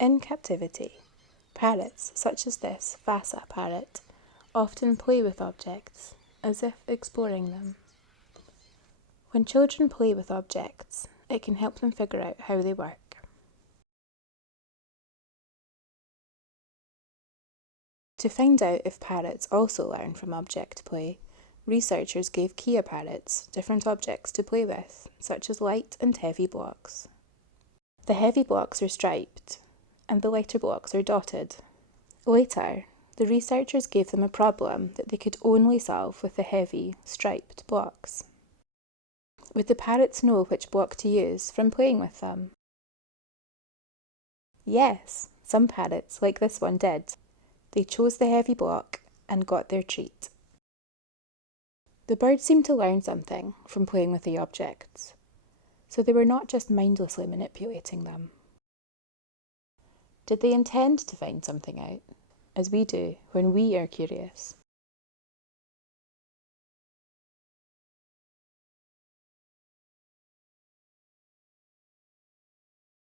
In captivity, parrots, such as this Vasa parrot, often play with objects, as if exploring them. When children play with objects, it can help them figure out how they work. To find out if parrots also learn from object play, researchers gave Kia parrots different objects to play with, such as light and heavy blocks. The heavy blocks are striped, and the lighter blocks are dotted. Later, the researchers gave them a problem that they could only solve with the heavy, striped blocks. Would the parrots know which block to use from playing with them? Yes, some parrots, like this one, did. They chose the heavy block and got their treat. The birds seemed to learn something from playing with the objects, so they were not just mindlessly manipulating them. Did they intend to find something out, as we do when we are curious?